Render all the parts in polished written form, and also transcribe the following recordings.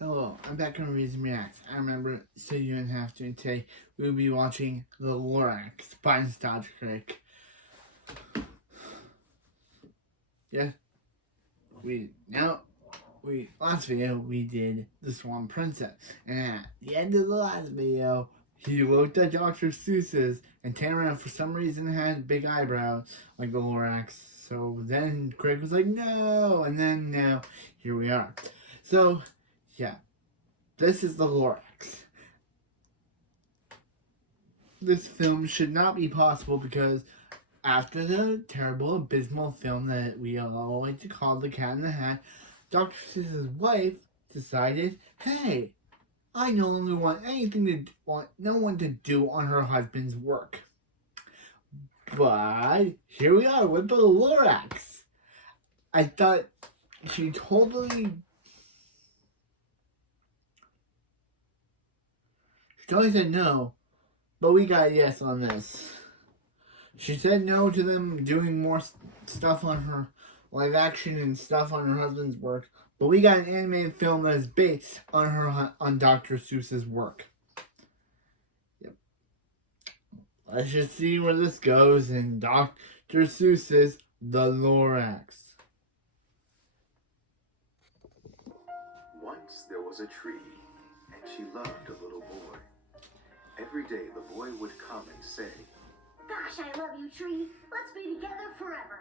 Hello, I'm back on Reason Reacts. I remember, so you didn't have to. And today we'll be watching the Lorax by Nostalgia Critic. Yeah, last video we did the Swan Princess, and at the end of the last video, he looked at Dr. Seuss's and Tamara for some reason had big eyebrows like the Lorax. So then Craig was like, no, and then now here we are. So yeah. This is the Lorax. This film should not be possible because after the terrible, abysmal film that we all like to call The Cat in the Hat, Dr. Seuss's wife decided, hey, I no longer want no one to do on her husband's work. But here we are with the Lorax. I thought she totally said no, but we got a yes on this. She said no to them doing more stuff on her live action and stuff on her husband's work, but we got an animated film that is based on Dr. Seuss's work. Yep. Let's just see where this goes in Dr. Seuss's The Lorax. Once there was a tree, and she loved a little boy. Every day the boy would come and say, "Gosh, I love you, tree. Let's be together forever."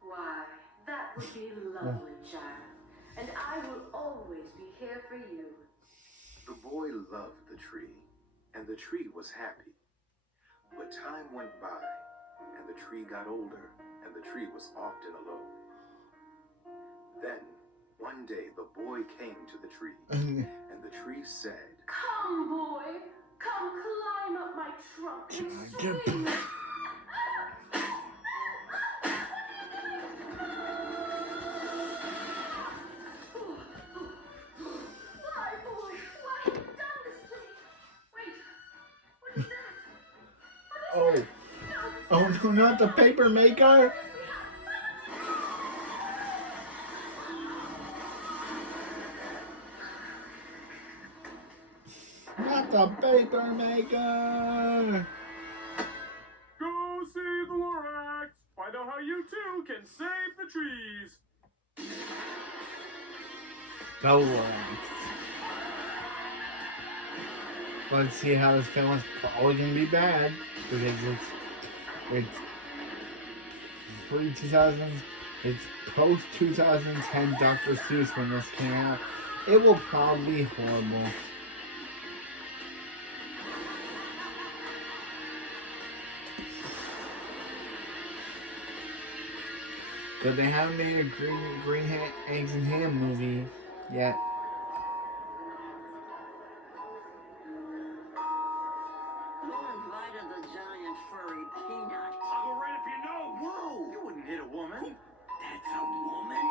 Why, that would be lovely, child. And I will always be here for you. The boy loved the tree, and the tree was happy. But time went by, and the tree got older, and the tree was often alone. Then, one day the boy came to the tree, and the tree said, "Come, boy. Come climb up my trunk and swing." Why, boy? Why have you done this to me? Wait, what is that? What is that? Oh no, not the paper maker! Not the paper maker! Go see the Lorax! Find out how you too can save the trees! Go Lorax. Let's see how this film is probably gonna be bad because it's pre-2000s, it's post-2010 Dr. Seuss when this came out. It will probably be horrible. But they haven't made a green eggs and ham movie yet. Who invited the giant furry peanut? I'll go right up your nose! "Whoa! You wouldn't hit a woman!" That's a woman?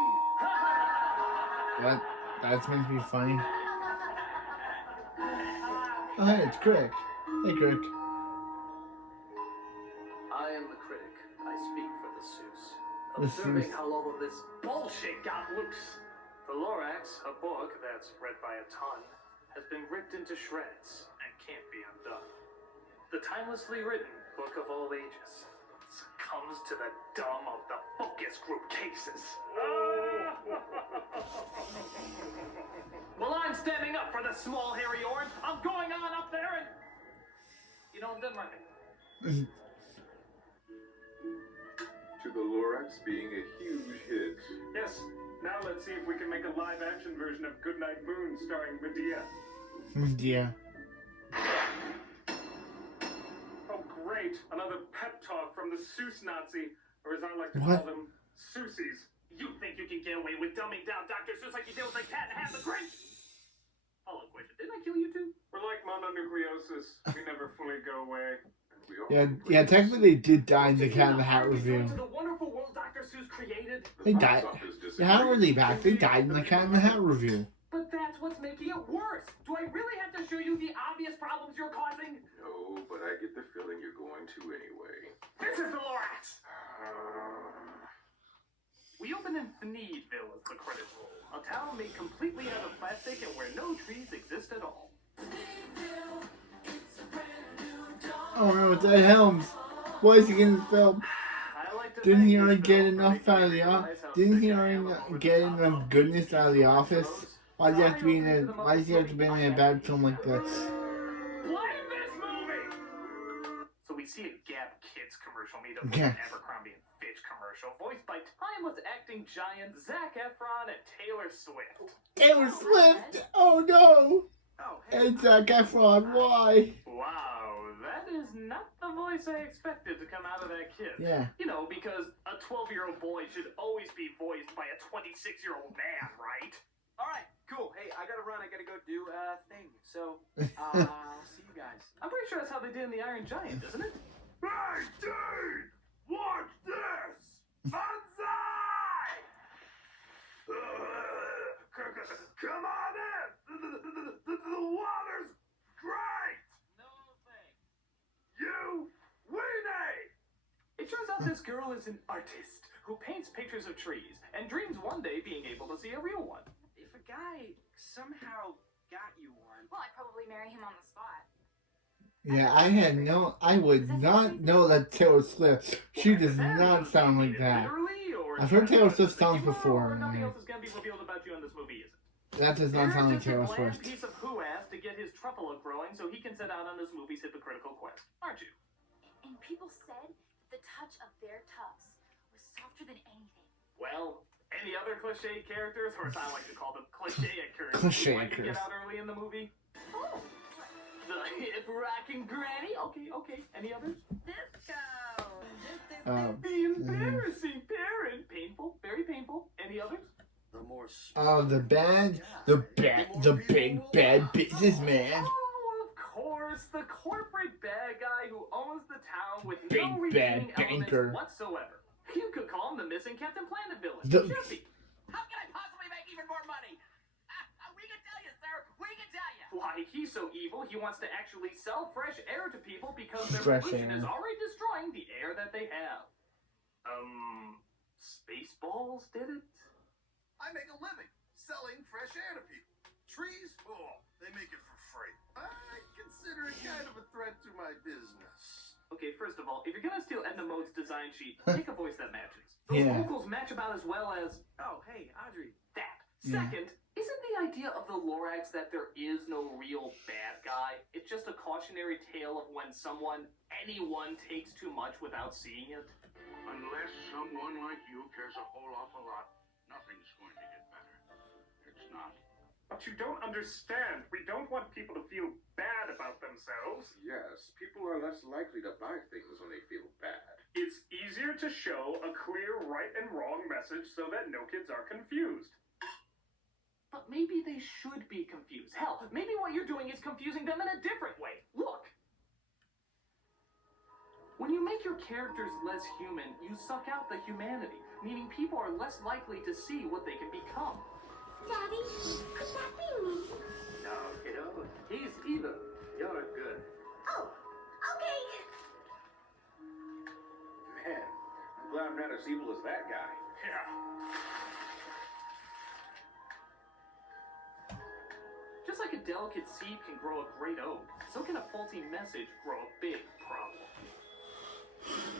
That's meant to be funny. Oh hey, it's Crick. Hey Crick. I am the critic. I speak for the Seuss. The Observing Seuss. how all of this bullshit got loose. The Lorax, a book that's read by a ton, has been ripped into shreds and can't be undone. The timelessly written book of all ages succumbs to the dumb of the focus group cases. Well, I'm standing up for the small hairy orange. I'm going on up there and... I'm done writing. To the Lorax being a huge hit. Yes, now let's see if we can make a live-action version of Goodnight Moon starring Medea. Yeah. Oh, great! Another pep talk from the Seuss Nazi, or as I like to What? call them, Seussies. You think you can get away with dumbing down Dr. Seuss like you did with the Cat in the Hat and the Grinch? Follow-up question. Didn't I kill you too? We're like mononucleosis. We never fully go away. We all Yeah, technically they did die in the Cat in the Hat review. To the wonderful world Dr. Seuss created. They died. Yeah, how are they back? They died in the Cat in the Hat review. But that's what's making it worse. Do I really have to show you the obvious problems you're causing? No, but I get the feeling you're going to anyway. This is the Lorax. We open in Thneedville as the credit roll, a town made completely out of plastic and where no trees exist at all. Oh no, it's Ed Helms. Why is he getting this film? I like to Didn't thank he this already get film for enough making out me of the realize how Didn't he sick I already am of over-the-top get enough goodness out of the office? Why does he have to be in a Why does he have to be in a bad film like this? Blame this movie! So we see a Gap Kids commercial made up with Yeah. an Abercrombie and Fitch commercial, voiced by timeless acting giant Zac Efron and Taylor Swift. Taylor Swift. Oh no! Oh, hey. It's Zac Efron. Why? Wow, that is not the voice I expected to come out of that kid. Yeah. You know, because a 12-year-old boy should always be voiced by a 26-year-old man, right? All right, cool. Hey, I gotta run. I gotta go do a thing. So, I'll see you guys. I'm pretty sure that's how they did in The Iron Giant, isn't it? Hey, dude! Watch this! Banzai! Come on in! The water's great! No thanks. You weenie! It turns out this girl is an artist who paints pictures of trees and dreams one day being able to see a real one. If a guy somehow got you one, Well, I'd probably marry him on the spot. Yeah, I would not know that Taylor Swift. She does not sound like that. I've heard Taylor Swift songs before. Nothing else is going to be revealed about you in this movie, is it? That does not sound like Taylor You're just a bland Swift. piece of who-ass to get his truffalo growing so he can set out on this movie's hypocritical quest, aren't you? And people said the touch of their tufts was softer than anything. Well, any other cliche characters, or as I like to call them, cliche characters, Cliche who might get characters. out early in the movie? Oh, The hip rockin' granny? Okay. Any others? disco. The embarrassing parent. Painful, very painful. Any others? the more. Oh, the big bad businessman. Oh, of course, the corporate bad guy who owns the town with Big no bad redeeming elements banker. whatsoever. You could call him the missing Captain Planet villain, The- Jesse. How can I possibly make even more money? We can tell you, sir. We can tell you. Why, he's so evil, he wants to actually sell fresh air to people because their Fresh pollution air. is already destroying the air that they have. Spaceballs did it? I make a living selling fresh air to people. Trees? Oh, they make it for free. I consider it kind of a threat to my business. Okay, first of all, if you're gonna steal Edna Mode's design sheet, pick a voice that matches. Those Yeah. vocals match about as well as Oh, hey, Audrey. that. Yeah. Second, isn't the idea of the Lorax that there is no real bad guy? It's just a cautionary tale of when anyone takes too much without seeing it? Unless someone like you cares a whole awful lot, nothing's going to get better. It's not. But you don't understand. We don't want people to feel bad about themselves. Yes, people are less likely to buy things when they feel bad. It's easier to show a clear right and wrong message so that no kids are confused. But maybe they should be confused. Hell, maybe what you're doing is confusing them in a different way. Look! When you make your characters less human, you suck out the humanity, meaning people are less likely to see what they can become. Daddy, could that be me? No, kiddo. He's evil. You're good. Oh, okay. Man, I'm glad I'm not as evil as that guy. Yeah. Just like a delicate seed can grow a great oak, so can a faulty message grow a big problem.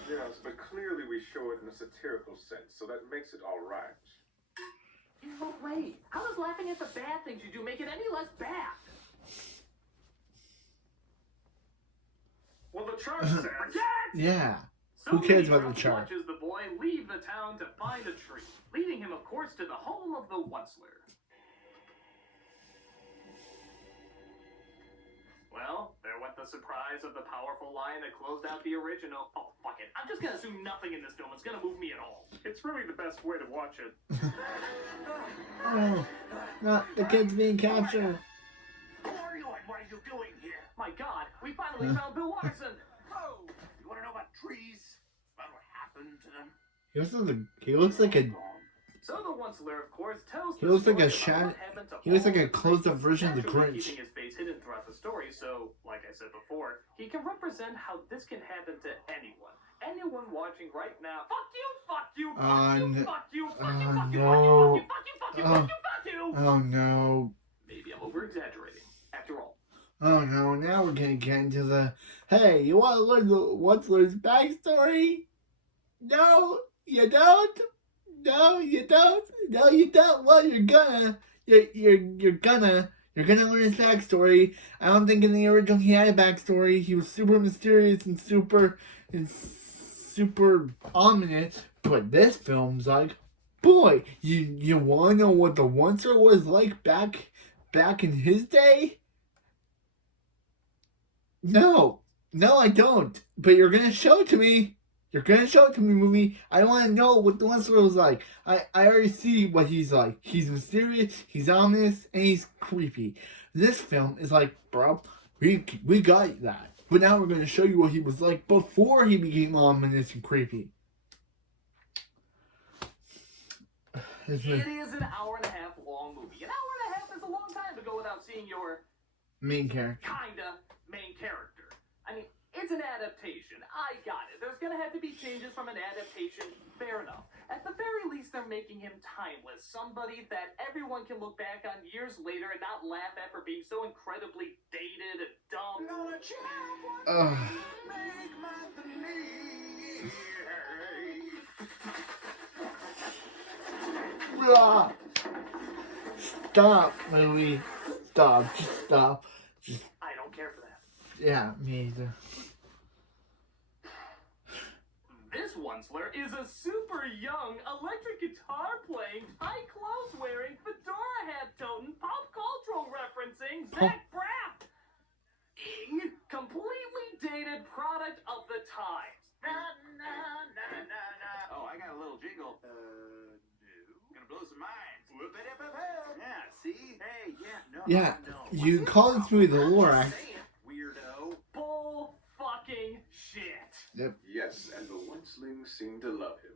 Yes, but clearly we show it in a satirical sense, so that makes it all right. In what way? How does laughing at the bad things you do make it any less bad? Well, the chart says. Yeah. So Who cares he about the chart? watches the boy leave the town to find a tree, leading him, of course, to the home of the onceler. Well, there went the surprise of the powerful line that closed out the original. Oh, fuck it. I'm just gonna assume nothing in this film is gonna move me at all. It's really the best way to watch it. Oh, not the kid's being captured. Who are you and what are you doing here? My God, we finally found Bill Watterson. Oh, you want to know about trees? About what happened to them? He looks like a So the onceler, of course, tells He the looks like a story about shad- what happened to he looks all like a the closed-up trees, version of the naturally Grinch. keeping his face hidden throughout the story, so, like I said before, he can represent how this can happen to anyone. anyone watching right now, fuck you, fuck you, fuck Oh, you, no. fuck you, fuck you, Oh, fuck you, no. fuck you, fuck you, fuck you, fuck you, fuck you. Oh no. Maybe I'm over-exaggerating. After all, Oh no, now we're gonna get into the, hey, you wanna learn the onceler's backstory? No, you don't? No, you don't? No, you don't? Well, you're gonna learn his backstory. I don't think in the original he had a backstory. He was super mysterious and super ominous. But this film's like, boy, you wanna know what the onceler was like back in his day? No, I don't. But you're gonna show it to me. You're gonna show it to me, movie. I want to know what the onceler was like. I already see what he's like. He's mysterious, he's ominous, and he's creepy. This film is like, bro, we got that. But now we're gonna show you what he was like before he became ominous and creepy. it is an hour and a half long movie. An hour and a half is a long time to go without seeing your Main character. kinda main character. I mean, it's an adaptation. I got it. There's gonna have to be changes from an adaptation. Fair enough. At the very least, they're making him timeless. Somebody that everyone can look back on years later and not laugh at for being so incredibly dated and dumb. Stop, movie. Stop. Just stop. I don't care for that. Yeah, me either. This onceler is a super young, electric guitar playing, tight clothes wearing, fedora hat toting, pop cultural referencing, Zach Braff. Completely dated product of the times. Oh, I got a little jiggle. No. Gonna blow some minds. Yeah, see? Hey, no. Yeah, you call this movie the Lorax. Weirdo. Bull fucking shit. Yep. Yes, and the oncelings seem to love him.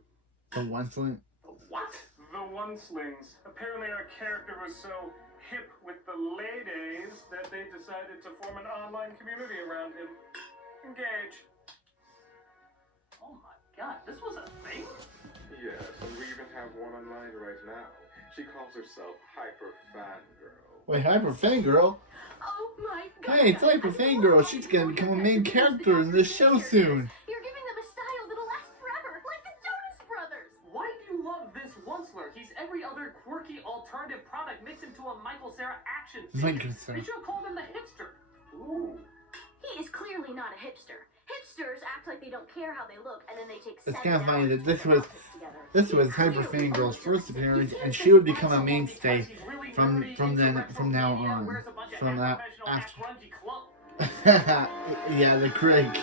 The onceling. The what? The Oncelings. Apparently our character was so hip with the ladies that they decided to form an online community around him. Engage. Oh my god, this was a thing? Yes, and we even have one online right now. She calls herself Hyper Fangirl. Wait, Hyper Fangirl? Oh my god. Hey, it's Hyper Fangirl. She's gonna become a main character in this show soon. You're giving them a style that'll last forever, like the Jonas Brothers. Why do you love this onceler? He's every other quirky alternative product mixed into a Michael Cera action figure. Michael Cera. They should have called him the hipster. Ooh. He is clearly not a hipster. Hipsters act like they don't care how they look, and then they take It's 7 kind of funny hours that to this get was outfits together. Hyper Fangirl's first appearance, and she would become a mainstay from now on. From that after. Yeah, the critic.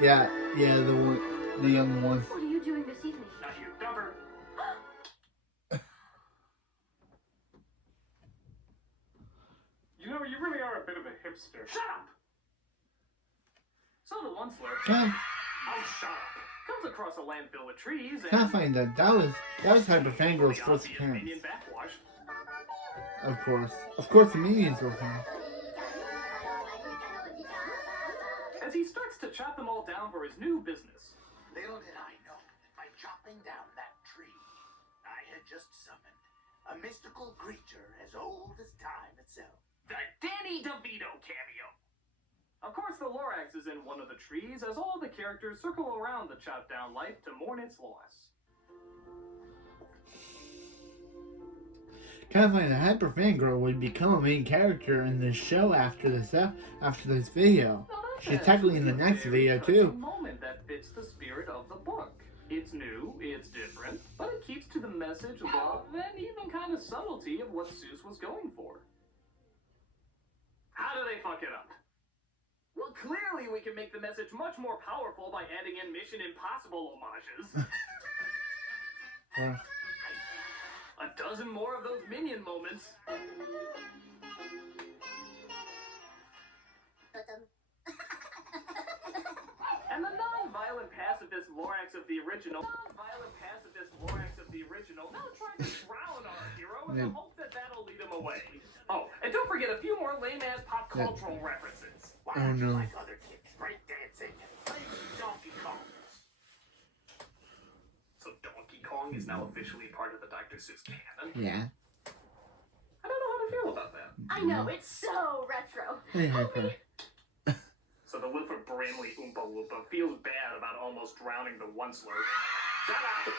Yeah, the young one. What are you doing this evening? Not you, dumber. You know, you really are a bit of a hipster. Shut up! So the onceler, Kind oh shut up, comes across a landfill with trees and... of funny that was Hyper Fangirl's first obvious appearance. minion backwash. Of course, the minions were him. As he starts to chop them all down for his new business. Little did I know that by chopping down that tree, I had just summoned a mystical creature as old as time itself. The Danny DeVito cameo. Of course, the Lorax is in one of the trees as all the characters circle around the chopped down life to mourn its loss. Kind of funny that Hyper Fangirl would become a main character in this show after this video. Now, that's She's technically in the actually a next very video touching too. moment that fits the spirit of the book. It's new, it's different, but it keeps to the message, love, and even kind of subtlety of what Seuss was going for. How do they fuck it up? Well, clearly we can make the message much more powerful by adding in Mission Impossible homages. A dozen more of those minion moments. And the non-violent pacifist Lorax of the original. Now trying to drown our hero in the hope that that'll lead him away. Oh, and don't forget a few more lame-ass pop cultural references. Why Oh, don't you no. like other kids break dancing, playing Donkey Kong, Kong is now officially part of the Dr. Seuss canon. Yeah. I don't know how to feel about that. I know, it's so retro. Hey, Help me. So the Wilford Bramley Oompa Loompa feels bad about almost drowning the onceler. Shut up!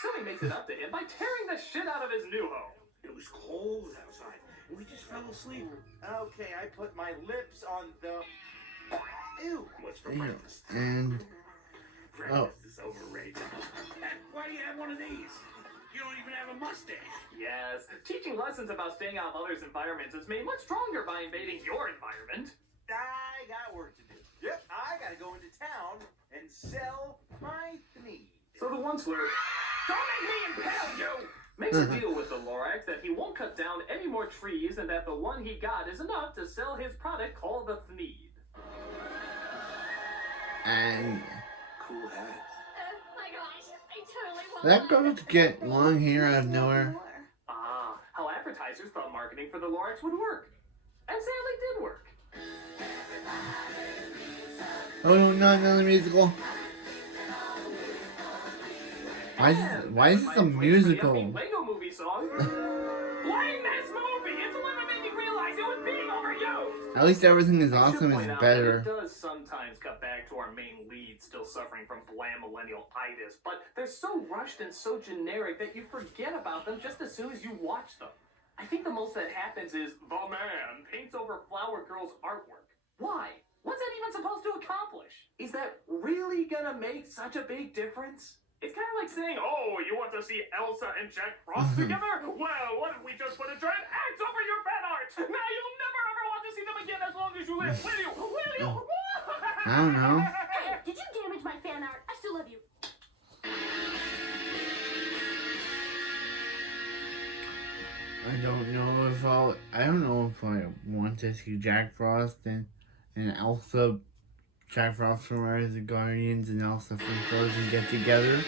So he makes it up to him by tearing the shit out of his new home. It was cold outside, and we just fell asleep. Okay, I put my lips on the... Ew, what's for breakfast? And Breakfast is overrated. Why do you have one of these? You don't even have a mustache. Yes, teaching lessons about staying out of others' environments is made much stronger by invading your environment. I got work to do. Yep, I gotta go into town and sell my thneed. So the onceler, don't make me impale you! Makes a deal with the Lorax that he won't cut down any more trees and that the one he got is enough to sell his product called the thneed. and Cool hat. Oh my gosh, I totally want that one. girl to get long hair out of nowhere. Ah, how advertisers thought marketing for the Lorax would work. And sadly did work. Oh no, not another musical. Why is this a musical? Lego movie song. Blame this movie! It's the one that made me realize it was being overused! At least everything is I should awesome point is out better. that it does sometimes cut back to our main lead still suffering from bland millennial-itis, but they're so rushed and so generic that you forget about them just as soon as you watch them. I think the most that happens is the man paints over Flower Girl's artwork. Why? What's that even supposed to accomplish? Is that really gonna make such a big difference? It's kind of like saying, oh, you want to see Elsa and Jack Frost together? Well, what if we just put a giant X over your fan art? Now you'll never ever want to see them again as long as you live, will you? Will you? I don't know. Hey, did you damage my fan art? I still love you. I don't know if I want to see Jack Frost and Elsa, Jack Frost from Rise of the Guardians and Elsa from Frozen get together.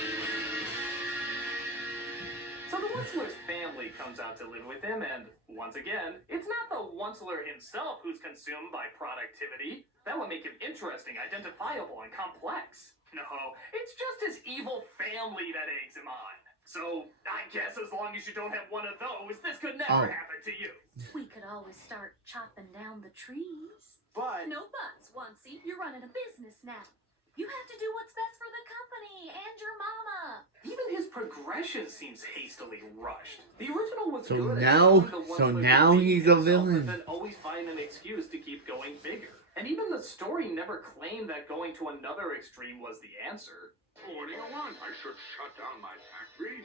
So the onceler's family comes out to live with him, and once again, it's not the onceler himself who's consumed by productivity. That would make him interesting, identifiable, and complex. No, it's just his evil family that eggs him on. So, I guess as long as you don't have one of those, this could never happen to you. We could always start chopping down the trees. But... No buts, Oncey. You're running a business now. You have to do what's best for the company and your mama. Even his progression seems hastily rushed. The original was So good. now- at showing the so onceler now being he's a himself, villain. And then always find an excuse to keep going bigger. And even the story never claimed that going to another extreme was the answer. What do you want? I should shut down my factory,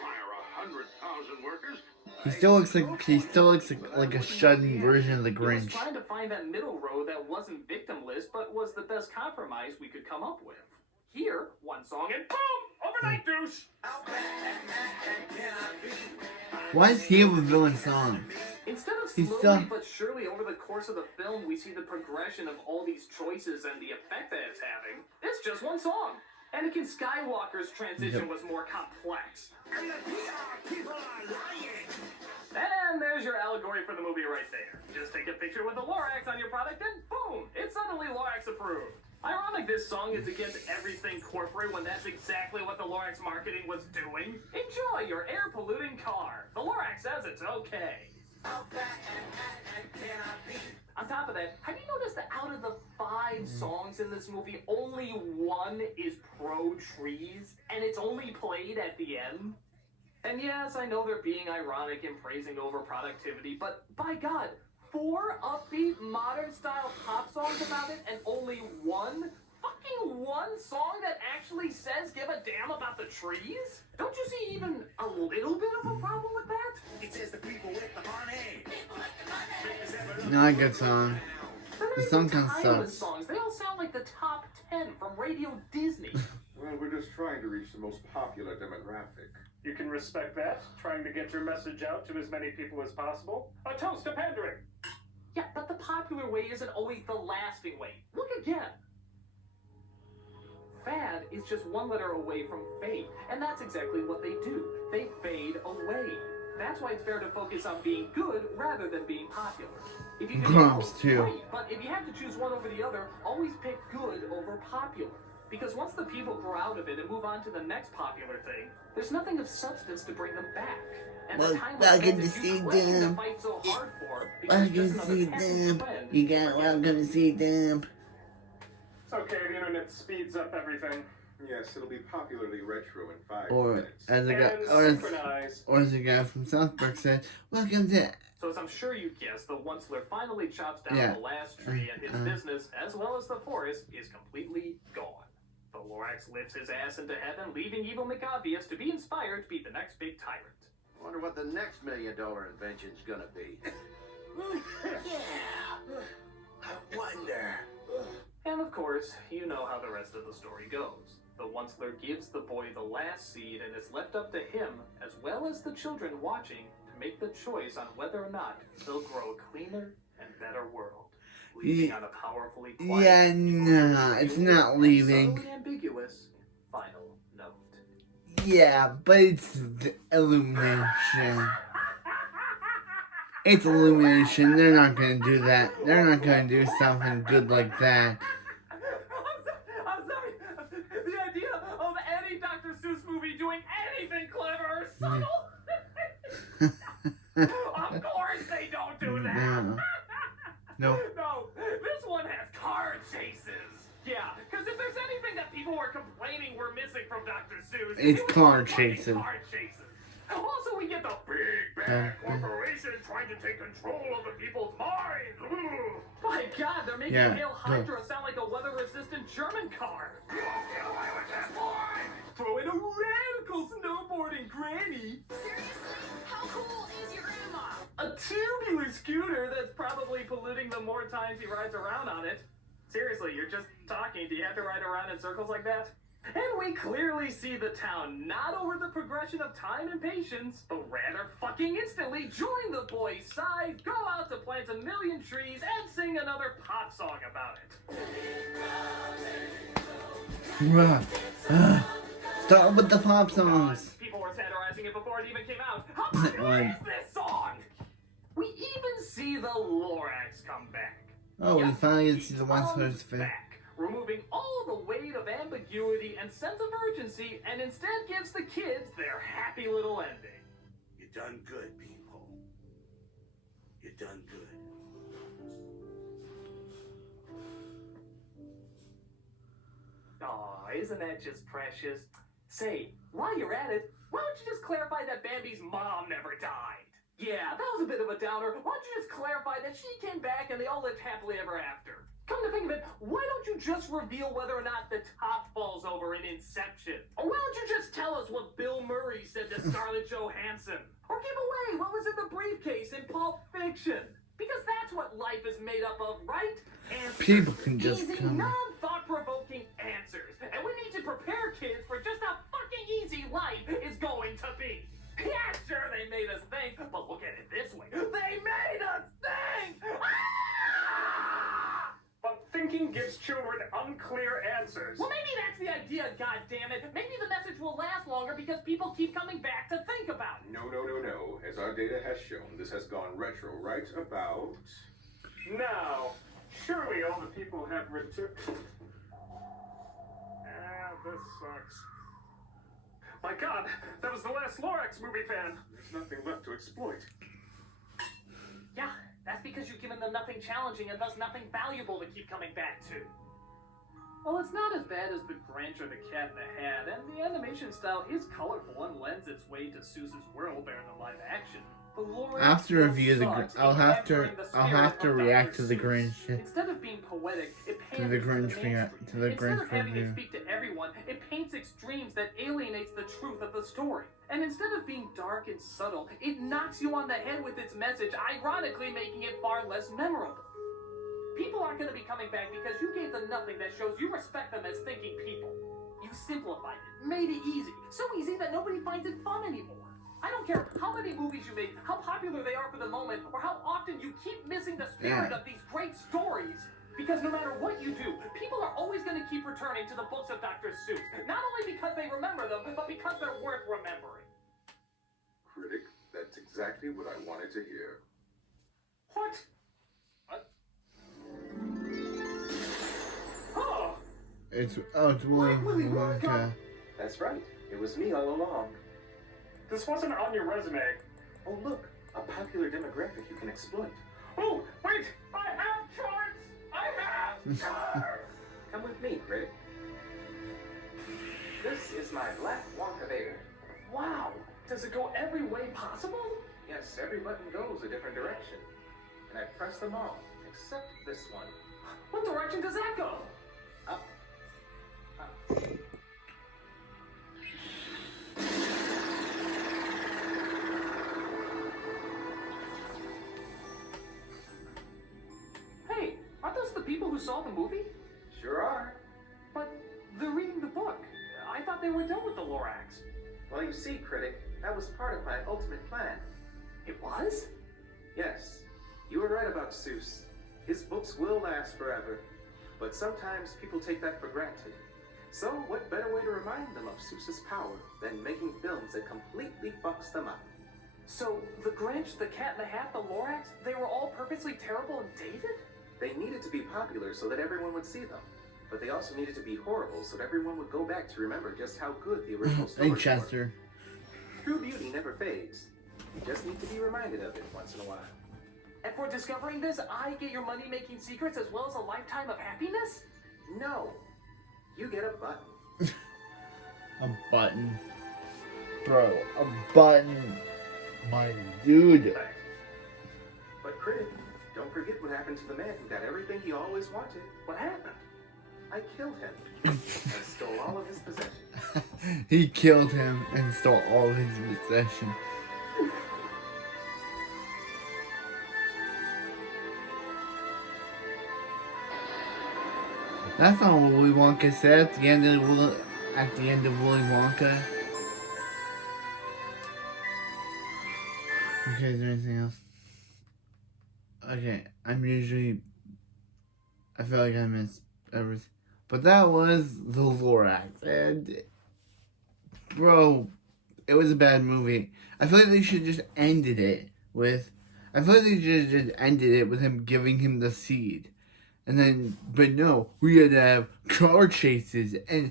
fire 100,000 workers. He still looks like a shut-in version of the He was Grinch. trying to find that middle road that wasn't victimless, but was the best compromise we could come up with. Here, one song and boom! Overnight douche! Why does he have a villain song? Instead of He's slowly still- but surely over the course of the film, we see the progression of all these choices and the effect that it's having. It's just one song. Anakin Skywalker's transition was more complex. And the PR people are lying. And there's your allegory for the movie right there. Just take a picture with the Lorax on your product and boom, it's suddenly Lorax approved. Ironic this song is against everything corporate when that's exactly what the Lorax marketing was doing. Enjoy your air-polluting car. The Lorax says it's okay. On top of that, have you noticed that out of the 5 songs in this movie, only one is pro-trees, and it's only played at the end? And yes, I know they're being ironic and praising over productivity, but by God, 4 upbeat, modern-style pop songs about it, and only one song that actually says give a damn about the trees? Don't you see even a little bit of a problem with that? It says the people with the money. Not a good song. The song kind of Timeless sucks. songs, they all sound like the top 10 from Radio Disney. Well, we're just trying to reach the most popular demographic. You can respect that, trying to get your message out to as many people as possible. A toast to pandering! Yeah, but the popular way isn't always the lasting way. Look again. Fad is just one letter away from fade, and that's exactly what they do. They fade away. That's why it's fair to focus on being good rather than being popular. If you can Grumps, both, too. great, but if you have to choose one over the other, always pick good over popular. Because once the people grow out of it and move on to the next popular thing, there's nothing of substance to bring them back. And the timeless welcome things to that you see claim to them. fight so hard for, because Welcome just to another see passing them. trend. You got welcome to see them. It's okay, the internet speeds up everything. Yes, it'll be popularly retro in 5 Or minutes. as a guy, And synchronize. or as a guy from South Park said, welcome to. So as I'm sure you guessed, the onceler finally chops down Yeah. the last tree, and his business, as well as the forest, is completely gone. The Lorax lifts his ass into heaven, leaving evil McObvious to be inspired to be the next big tyrant. Wonder what the next $1 million invention's gonna be. Yeah. I wonder. And of course, you know how the rest of the story goes. The onceler gives the boy the last seed, and it's left up to him, as well as the children watching, to make the choice on whether or not they'll grow a cleaner and better world. Leaving on a powerfully quiet, Yeah, no, it's not leaving. subtly ambiguous final note. Yeah, but it's the illumination. It's illumination. They're not gonna do that. They're not gonna do something good like that. I'm sorry. The idea of any Dr. Seuss movie doing anything clever or subtle. Of course they don't do that. No. No, this one has car chases. Yeah, because if there's anything that people were complaining were missing from Dr. Seuss, It's it was car fucking chases. Car chases. Also, we get the big bad corporation trying to take control of the people's minds. Ooh. My God, they're making Hail Hydra sound like a weather-resistant German car. You won't get away with this, boy. Throw in a radical snowboarding granny. Seriously? How cool is your grandma? A tubular scooter that's probably polluting the more times he rides around on it. Seriously, you're just talking. Do you have to ride around in circles like that? And we clearly see the town not over the progression of time and patience, but rather fucking instantly join the boys' side, go out to plant 1,000,000 trees, and sing another pop song about it. Start with the pop songs. People were satirizing it before it even came out. How popular is this song? We even see the Lorax come back. Oh, we Yep, finally get to he see the one comes first face. back, removing all the weight of ambiguity and sense of urgency, and instead gives the kids their happy little ending. You done good, people. You done good. Aw, isn't that just precious? Say, while you're at it, why don't you just clarify that Bambi's mom never died? Yeah, that was a bit of a downer. Why don't you just clarify that she came back and they all lived happily ever after? Come to think of it, why don't you just reveal whether or not the top falls over in Inception? Or why don't you just tell us what Bill Murray said to Scarlett Johansson? Or give away what was in the briefcase in Pulp Fiction? Because that's what life is made up of, right? Answers. People can just Easy, come. non-thought-provoking answers. And we need to prepare kids for just how fucking easy life is going to be. Yeah, sure, they made us think, but look at it this way. They made us think! Ah! But thinking gives children unclear answers. Well, maybe that's the idea, goddammit. Maybe the message will last longer because people keep coming back to think about it. No. As our data has shown, this has gone retro right about... Now, surely all the people have returned. This sucks. My God, that was the last Lorax movie fan. There's nothing left to exploit. Yeah, that's because you've given them nothing challenging and thus nothing valuable to keep coming back to. Well, it's not as bad as The Grinch or The Cat in the Hat, and the animation style is colorful and lends its way to Seuss's world better than live action. The Lorax After review the, sucks I'll in have to, capturing the I'll have to spirit of react Dr. to the Seuss. Grinch. Instead of being poetic, it To the panders Grinch to the mainstream. to the Instead Grinch of having it review. speak to everyone, it paints extremes that alienates the truth of the story. And instead of being dark and subtle, it knocks you on the head with its message, ironically making it far less memorable. People aren't going to be coming back because you gave them nothing that shows you respect them as thinking people. You simplified it, made it easy. So easy that nobody finds it fun anymore. I don't care how many movies you make, how popular they are for the moment, or how often you keep missing the spirit of these great stories. Because no matter what you do, people are always going to keep returning to the books of Dr. Seuss. Not only because they remember them, but because they're worth remembering. Critic, that's exactly what I wanted to hear. What? Oh, It's Willy Wonka. That's right. It was me all along. This wasn't on your resume. Oh, look. A popular demographic you can exploit. Oh, wait! I have charts! I have! Come with me, critic. This is my black Wonkavator. Wow! Does it go every way possible? Yes, every button goes a different direction. And I press them all, except this one. What direction does that go? Up. Up. Hey, aren't those the people who saw the movie? Sure are. But they're reading the book. I thought they were done with the Lorax. Well, you see, critic, that was part of my ultimate plan. It was? Yes, you were right about Seuss. His books will last forever. But sometimes people take that for granted. So what better way to remind them of Seuss's power than making films that completely fucks them up? So, the Grinch, the Cat in the Hat, the Lorax, they were all purposely terrible and dated? They needed to be popular so that everyone would see them. But they also needed to be horrible so that everyone would go back to remember just how good the original stories Hey, were. Chester. True beauty never fades. You just need to be reminded of it once in a while. And for discovering this, I get your money-making secrets as well as a lifetime of happiness? No. You get a button. A button. Bro, a button. My dude. But critic, don't forget what happened to the man who got everything he always wanted. What happened? I killed him and stole all of his possessions. He killed him and stole all of his possessions. That's not what Willy Wonka said at the end of Willy Wonka. Okay, is there anything else? Okay, I feel like I missed everything. But that was the Lorax. And, bro, it was a bad movie. I feel like they should just ended it with him giving him the seed. And then, but no, we had to have car chases and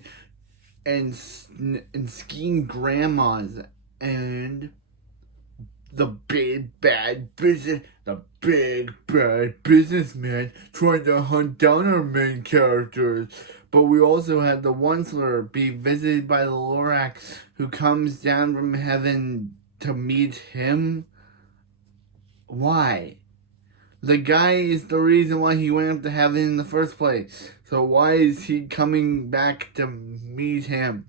skiing grandmas and the big bad businessman trying to hunt down our main characters. But we also had the onceler be visited by the Lorax, who comes down from heaven to meet him. Why? The guy is the reason why he went up to heaven in the first place. So why is he coming back to meet him?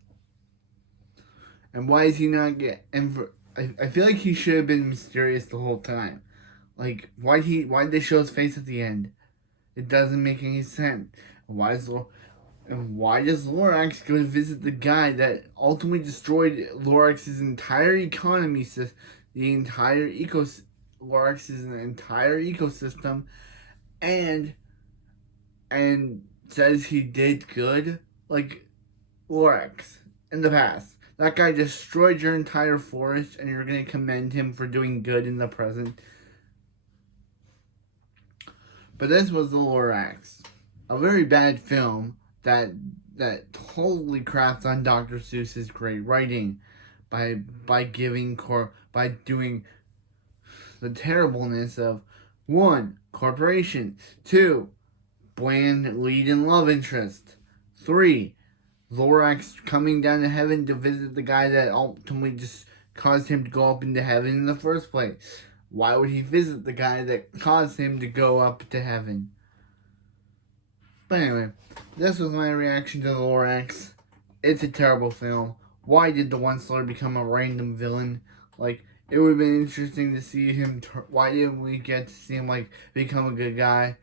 And why is he not I feel like he should have been mysterious the whole time. Like, why'd they show his face at the end? It doesn't make any sense. Why does Lorax go to visit the guy that ultimately destroyed Lorax's entire economy, the entire Lorax's entire ecosystem, and says he did good? Like, Lorax, in the past, that guy destroyed your entire forest, and you're going to commend him for doing good in the present. But this was the Lorax, a very bad film that totally craps on Dr. Seuss's great writing by doing the terribleness of 1. Corporation. 2. Bland lead and love interest. 3. Lorax coming down to heaven to visit the guy that ultimately just caused him to go up into heaven in the first place. Why would he visit the guy that caused him to go up to heaven? But anyway, this was my reaction to the Lorax. It's a terrible film. Why did the onceler become a random villain? Like, it would have been interesting to see him. Why didn't we get to see him become a good guy?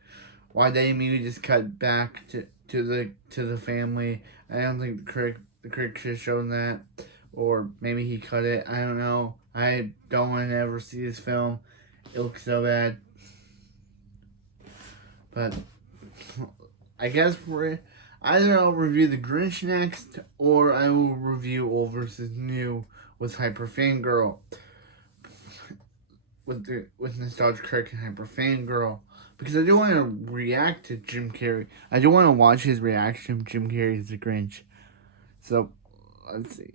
Why didn't we just cut back to the family? I don't think the critic should have shown that, or maybe he cut it. I don't know. I don't want to ever see this film. It looks so bad. But I guess either I'll review The Grinch next, or I will review Old vs. New with Hyper Fangirl. with Nostalgia Critic and Hyper Fangirl, because I do want to react to Jim Carrey. I do want to watch his reaction to Jim Carrey's The Grinch. So let's see.